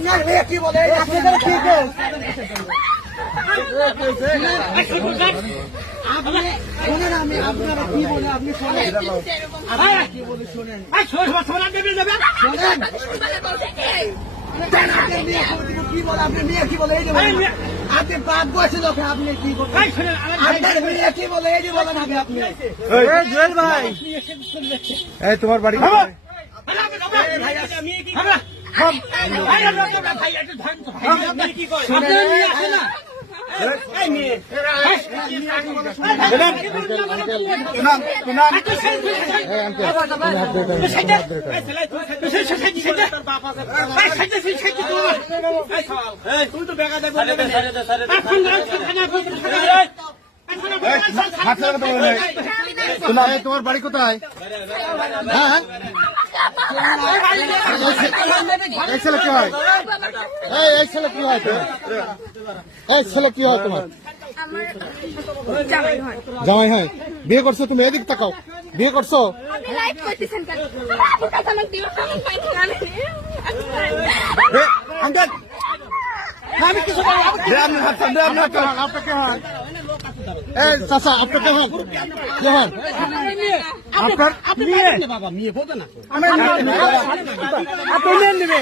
আপনার মেয়ে কি বলে আপনাদের কি শোনেন আমি আপনারা কি বলে আপনি শোনেন কি বলে শোনেন কি বলে আপনি মেয়ে কি বলে এই যে আপনি বাদ বসে লোকে আপনি কি বলেন আপনার মেয়ে কি বলে এই যে বলেন আগে আপনি জুয়েল ভাই এই তোমার বাড়ি তোমার বাড়ি কোথায়? হ্যাঁ এই ছেলে কি হয়? এই ছেলে কি হয় তোমার? এই ছেলে কি হয় তোমার? জামাই হয়। বিয়ে করছো তুমি? এদিক তাকাও। বিয়ে করছো? আমি কিছু আপনাকে হন এই চাচা আপনাকে হন কে হন? আপনার বাবা মেয়ে বলবে না আপনি নেবে